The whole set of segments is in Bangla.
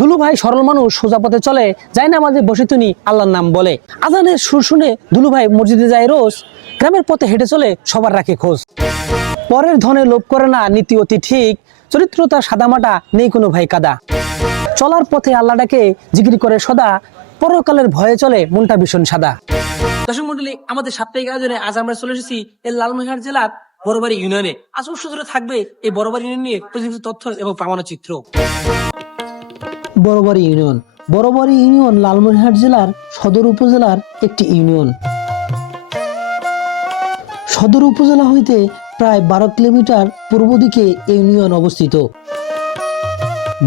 দুলু ভাই সরল মানুষ সোজা পথে চলে, যায় না আমাদের বসে তুমি আল্লাহর নাম বলে। আজানের সুর শুনে দুলু ভাই মসজিদে যায় রোজ, গ্রামের পথে হেঁটে চলে, সবার রাখে খোঁজ। পরের ধনে লোভ করে না নীতি অতি ঠিক, চরিত্র তার সাদামাটা নেই কোনো ভাই কাদা। চলার পথে আল্লাহটাকে জিগির করে সদা, পরকালের ভয়ে চলে, মনটা ভীষণ সাদা। দর্শক মন্ডলী আমাদের সাপ্তাহিক আয়োজনে আজ আমরা চলে এসেছি এই লালমনিরহাট জেলার বড়বাড়ি ইউনিয়নে। আজ অবশ্য ধরে থাকবে এই বড়বাড়ি ইউনিয়ন নিয়ে প্রতিনিধিত তথ্য এবং প্রামাণ্য চিত্র বড়বাড়ি ইউনিয়ন। বড়বাড়ি ইউনিয়ন লালমনিরহাট জেলার সদর উপজেলার একটি ইউনিয়ন। সদর উপজেলা হইতে প্রায় বারো কিলোমিটার পূর্ব দিকে ইউনিয়ন অবস্থিত।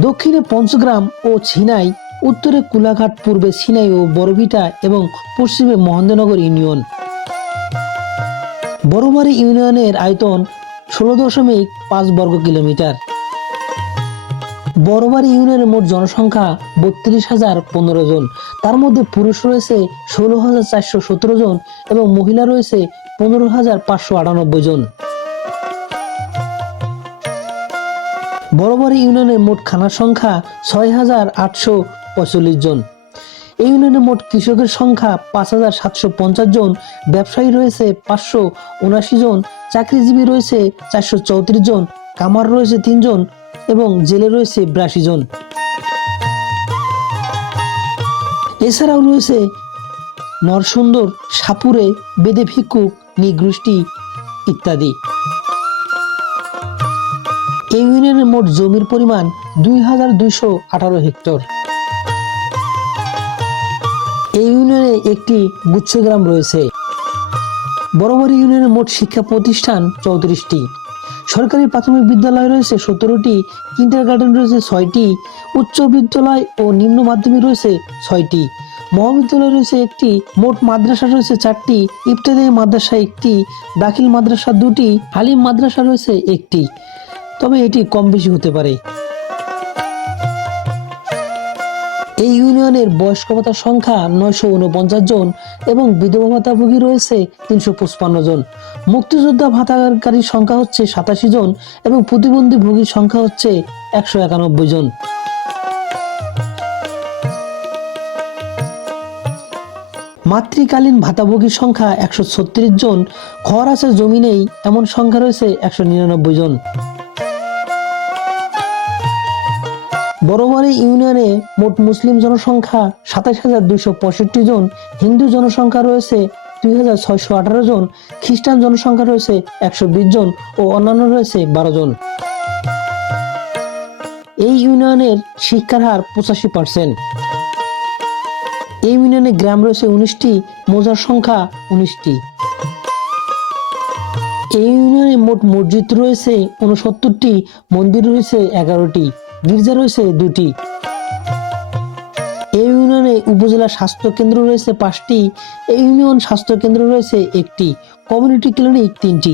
দক্ষিণে পঞ্চগ্রাম ও ছিনাই, উত্তরে কুলাঘাট, পূর্বে ছিনাই ও বড়ভিটা এবং পশ্চিমে মহেন্দ্রনগর ইউনিয়ন। বড়বাড়ি ইউনিয়নের আয়তন ষোলো দশমিক পাঁচ বর্গ কিলোমিটার। বড়বাড়ি ইউনিয়নের মোট জনসংখ্যা বত্রিশ হাজার পনেরো জন। তার মধ্যে পুরুষ রয়েছে ষোলো হাজার চারশো সতেরো জন এবং মহিলা রয়েছে পনেরো হাজার পাঁচশো আটানব্বই জন। বড়বাড়ি ইউনিয়নের মোট খানার সংখ্যা ছয় হাজার আটশো পঁয়চল্লিশ জন। এই ইউনিয়নের মোট কৃষকের সংখ্যা পাঁচ হাজার সাতশো পঞ্চাশ জন। ব্যবসায়ী রয়েছে পাঁচশো উনাশি জন। চাকরিজীবী রয়েছে চারশো চৌত্রিশ জন। কামার রয়েছে তিনজন এবং জেলে রয়েছে বিরাশি জন। এছাড়াও রয়েছে নরসুন্দর, সাপুরে, বেদে ভিক্ষুক, নিগৃষ্টি ইত্যাদি। এই ইউনিয়নের মোট জমির পরিমাণ দুই হাজার দুইশো আঠারো হেক্টর। এই ইউনিয়নে একটি গুচ্ছগ্রাম রয়েছে। বড়বাড়ি ইউনিয়নের মোট শিক্ষা প্রতিষ্ঠান চৌত্রিশটি। সরকারি প্রাথমিক বিদ্যালয় রয়েছে সতেরোটি কিন্ডার গার্ডেন রয়েছে ছয়টি, উচ্চ বিদ্যালয় ও নিম্ন মাধ্যমিক রয়েছে ছয়টি। মহাবিদ্যালয় রয়েছে একটি, মোট মাদ্রাসা রয়েছে চারটি ইফতেদায়ী মাদ্রাসা একটি, দাখিল মাদ্রাসা দুটি, হালিম মাদ্রাসা রয়েছে একটি। তবে এটি কম বেশি হতে পারে। এই ইউনিয়নের বয়স্ক ভাতার সংখ্যা নয়শো উনপঞ্চাশ জন এবং বিধবা ভাতাভোগী রয়েছে তিনশো পঁচপান্ন জন। মুক্তিযোদ্ধা ভাতাকারীর সংখ্যা হচ্ছে সাতাশি জন এবং প্রতিবন্ধী ভোগীর সংখ্যা হচ্ছে একশো একানব্বই জন। মাতৃকালীন ভাতাভোগীর সংখ্যা একশো ছত্রিশ জন, ঘর আছে জমি নেই, এমন সংখ্যা রয়েছে একশো নিরানব্বই জন। বড়বাড়ি ইউনিয়নে মোট মুসলিম জনসংখ্যা সাতাশ হাজার দুইশো পঁয়ষট্টি জন, হিন্দু জনসংখ্যা রয়েছে দুই হাজার ছয়শো আঠারো জন, খ্রিস্টান জনসংখ্যা রয়েছে একশো বিশ জন ও অন্যান্য রয়েছে বারো জন। এই ইউনিয়নের শিক্ষার হার পঁচাশি পার্সেন্ট। এই ইউনিয়নে গ্রাম রয়েছে উনিশটি, মৌজার সংখ্যা উনিশটি। এই ইউনিয়নে মোট মসজিদ রয়েছে উনসত্তরটি মন্দির রয়েছে এগারোটি। গির্জা রয়েছে দুটি। এই ইউনিয়নে উপজেলা স্বাস্থ্য কেন্দ্র রয়েছে পাঁচটি, এই ইউনিয়ন স্বাস্থ্য কেন্দ্র রয়েছে একটি, কমিউনিটি ক্লিনিক তিনটি।